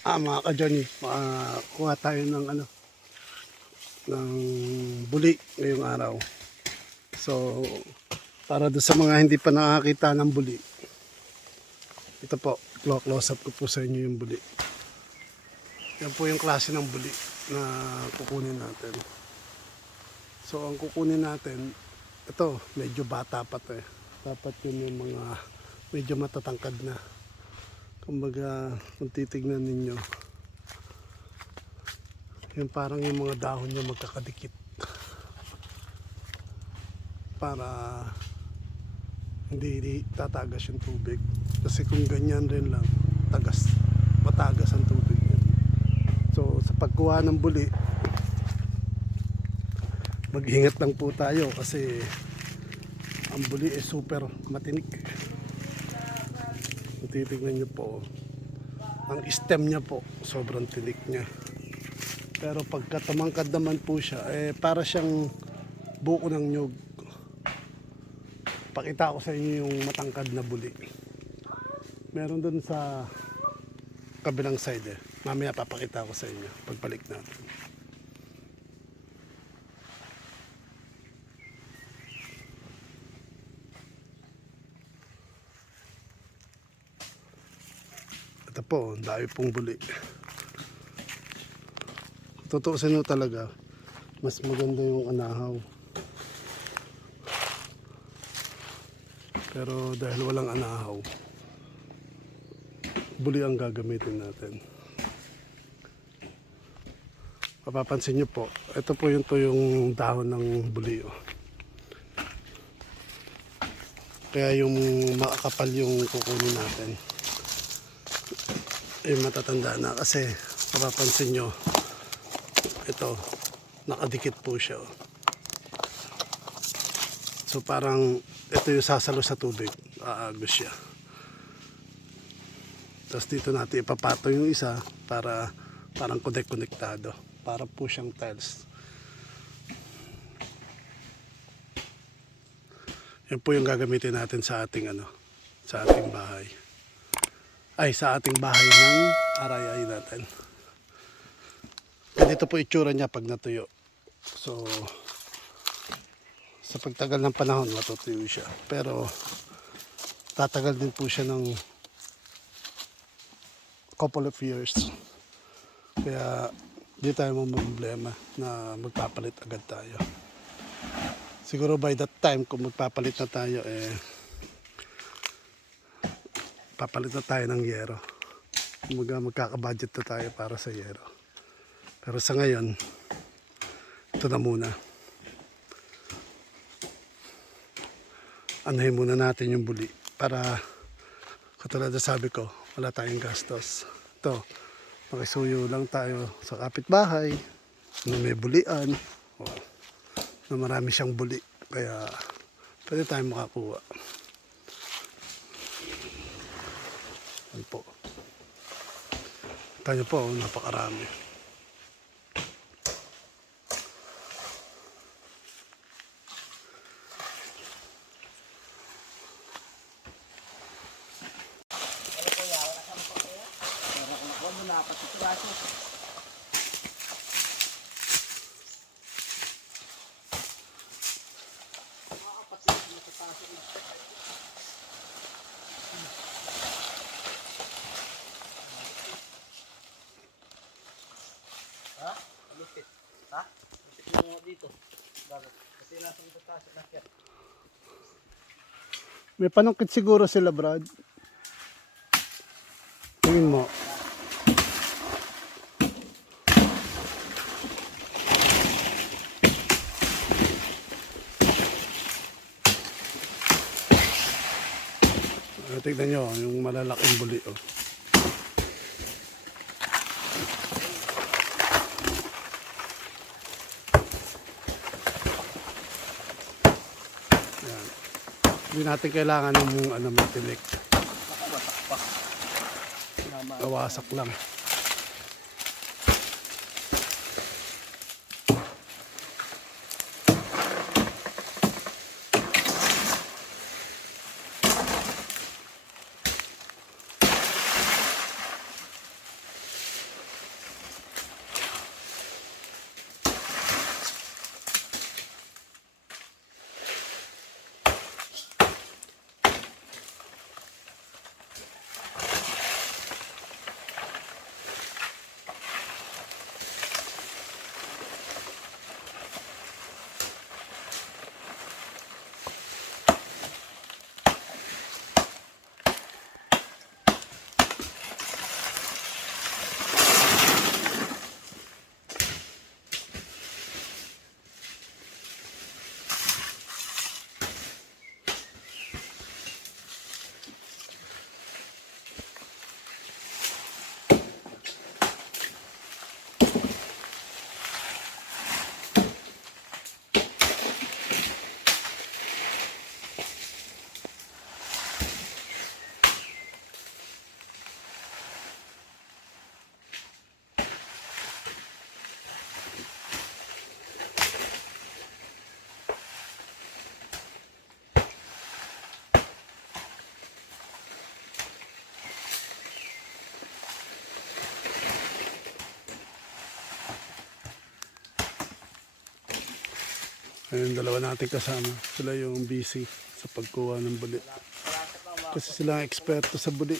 Mga ka-Johnny, kuha tayo ng ng buli ngayong araw. So, para doon sa mga hindi pa nakakita ng buli, ito po, close up ko po sa inyo yung buli. Yan po yung klase ng buli na kukunin natin. So, ang kukunin natin, ito, medyo bata pa to eh. Dapat yun yung mga medyo matatangkad na. Kumbaga, kung titignan ninyo, yung parang yung mga dahon niya magkakadikit para hindi tatagas yung tubig. Kasi kung ganyan rin lang, matagas ang tubig niya. So, sa pagkuha ng buli, mag-ingat lang po tayo kasi ang buli ay super matinik. Kung titignan nyo po, ang stem niya po, sobrang tinik niya. Pero pagka tumangkad naman po siya, para siyang buko ng nyug. Pakita ko sa inyo yung matangkad na buli. Meron dun sa kabilang side eh. Mamaya papakita ko sa inyo pagbalik natin. Ito po, dami pong buli. Tutuusin mo talaga, mas maganda yung anahaw. Pero dahil walang anahaw, buli ang gagamitin natin. Mapapansin nyo po, ito po yung dahon ng buli. Kaya yung makakapal yung kukunin natin. Matatanda na kasi mapapansin nyo, ito, nakadikit po siya. So parang ito yung sasalo sa tubig, aagos siya. Tapos dito natin ipapato yung isa para parang konektado. Para po siyang tiles. Yan po yung gagamitin natin sa ating sa ating bahay. Sa ating bahay ng arayay natin. Ganito po itsura niya pag natuyo. So, sa pagtagal ng panahon, matutuyo siya. Pero, tatagal din po siya ng couple of years. Kaya, di tayo problema na magpapalit agad tayo. Siguro by that time, kung magpapalit na tayo, papalit na tayo ng yero. Magkakabudget na tayo para sa yero. Pero sa ngayon, ito na muna. Anahin muna natin yung buli para katulad na sabi ko, wala tayong gastos. Ito, makisuyo lang tayo sa kapitbahay na may bulian na marami siyang buli. Kaya pwede tayong makakuha. Yan po. Tayo po, napakarami. Ha? Lupit. Ha? Lupit mo dito. Bakit? Kasi nasa itaas na kaya. May panungkit siguro sila, Brad. Tingin mo. Tignan nyo, yung malalaking buli. Yan. Hindi natin kailangan ng matinik. Nawasak lang. Ayun, dalawa natin kasama. Sila yung busy sa pagkuha ng buli. Kasi sila ang eksperto sa buli.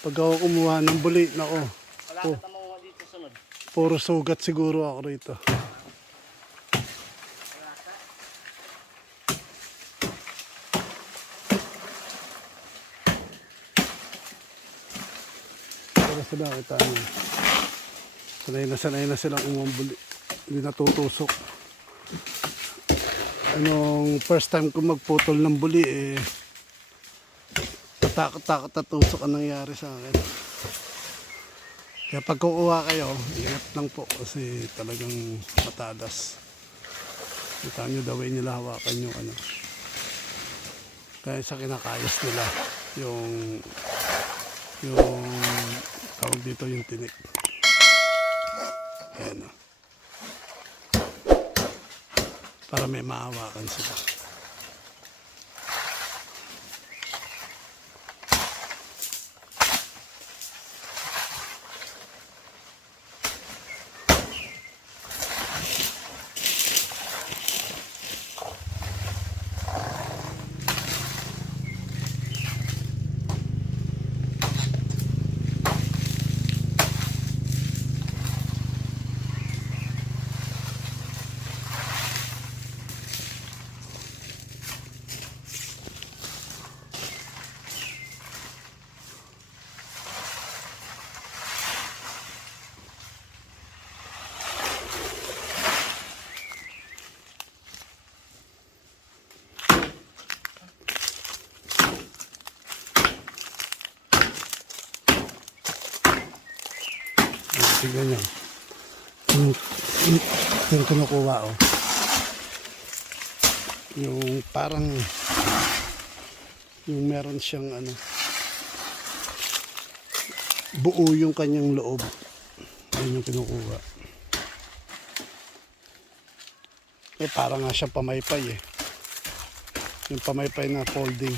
Pag ako kumuha ng buli, nako, Wala ka tamang dito sunod. puro sugat siguro ako rito. Pero sila, kita nyo. Sanay na silang umambuli. Hindi natutusok. Anong first time ko magputol ng buli, takot na tusok ang nangyari sa akin. Kaya pag kukuha kayo, ingat lang po kasi talagang matalas. Kita nyo the way nila hawakan yung ano. Kaya sa kinakayos nila yung tawag dito yung tinik. Ayan o. Para may maawakan sila. Tignan nyo. Yung kinukuha o. Yung parang yung meron siyang ano buo yung kanyang loob. Yun yung kinukuha. Parang nga siyang pamaypay yung pamaypay na folding.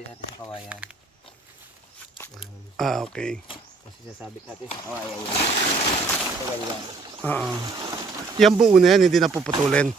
Natin sa kawayan. Okay. Kasi sasabit natin sa kawayan yun. Tagal lang. Yung buo na yan, hindi na puputulin.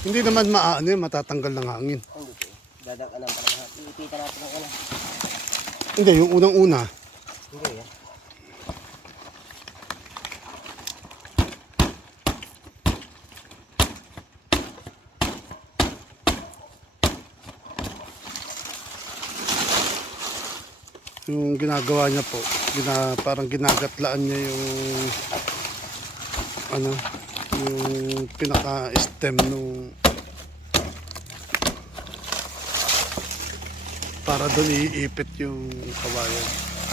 Hindi naman matatanggal ng hangin. Hindi po. Dadaan lang pala. Iipitan natin ang kanan. Hindi, yung unang-una. Hindi yan. Yung ginagawa niya po, parang ginagatlaan niya yung ano, yung pinaka-stem nung para doon iipit yung kawayan.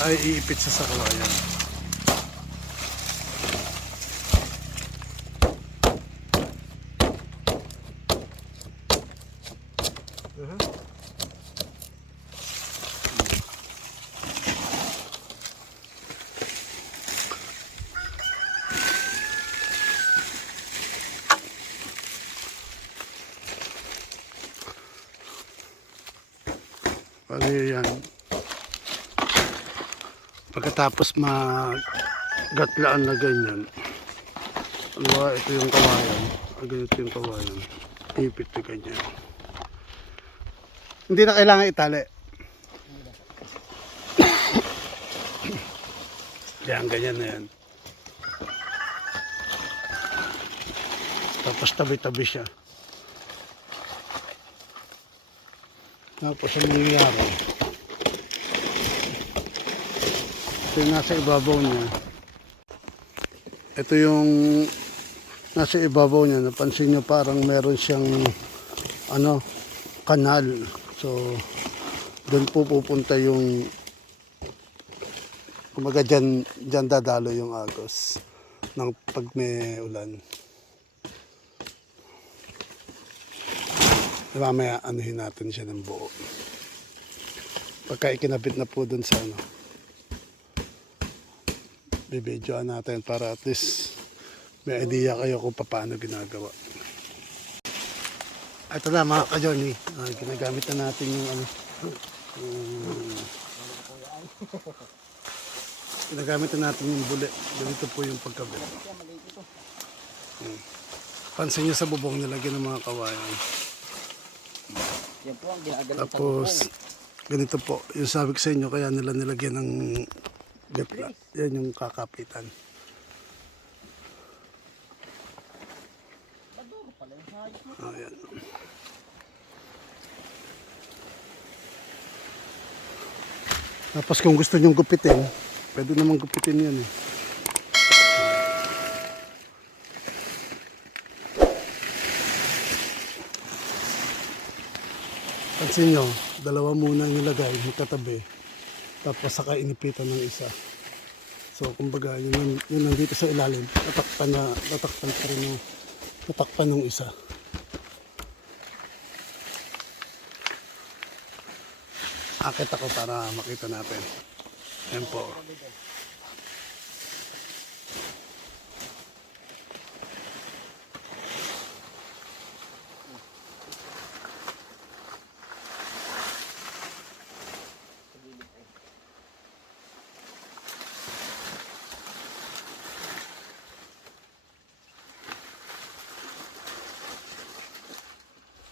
Ay, iipit sa kawayan. Ano yan? Pagkatapos magatlaan na ganyan, ito yung kawayan. Ganito yung kawayan. Ipit na ganyan. Hindi na kailangan itali. Yan, ganyan na yan. Tapos tabi-tabi siya. Tapos ang mangyayari, ito yung nasa ibabaw niya. Ito yung nasa ibabaw niya. Napansin nyo parang meron siyang ano, kanal. So, doon po pupunta yung kumaga dyan dadalo yung agos ng pag may ulan. Mamaya anuhin natin siya ng buo. Pagka ikinabit na po dun sa ano, bibidyoan natin para at least may idea kayo kung paano ginagawa. Ito na mga ka-Johnny, ginagamit na natin yung ano, ginagamit na natin yung buli. Ganito po yung pagkabit. Pansin nyo sa bubong nilagyan ng mga kawayan. Yan po ang ginagalit. Tapos, ganito po, yung sabi ko sa inyo, kaya nila nilagyan ng gatla. Yan yung kakapitan. Ayan. Tapos kung gusto nyong gupitin, pwede naman gupitin yan eh. Pansin nyo, dalawa muna nilagay, magkatabi. Tapos saka inipitan ng isa. So kumbaga, yun nandito sa ilalim, tatakpan pa rin yung tatakpan ng isa. Akit ako para makita natin. Ayan po.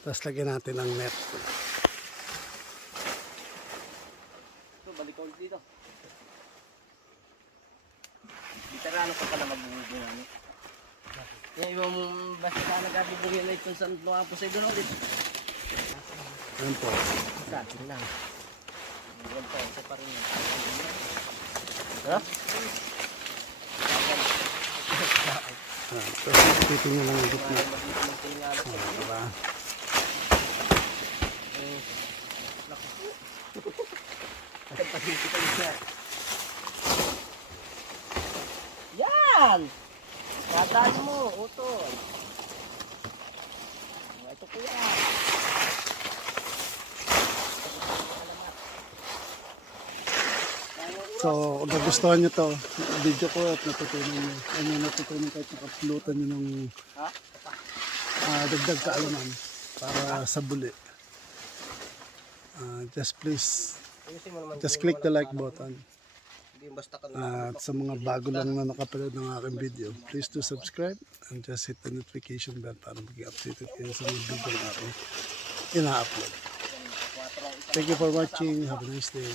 Tapos lagyan natin ng net. Ito, balik ko ulit dito. Dito na ano pa pala mabubuhay ano. Yan yung basta ka nagkabibugyan na itong sa luha po sa doon ulit. Ayan po. Isa, sige lang. Yan po, isa pa rin yan. Ha? Ayan. Tapos ipitin nyo lang yung gitna. Diba? Yan! Dadaan mo, utol. Ito po yan. So, kung nagustuhan nyo to, video ko at natutunan nyo. Ano natutunan kahit nakapulutan nyo ng dagdag kaalaman para sa buli. Just please, just click the like button. Basta ka At sa mga bago lang na nakapanood ng aking video, please do subscribe and just hit the notification bell para maging updated kayo sa mga video na aking ina-upload. Thank you for watching. Have a nice day.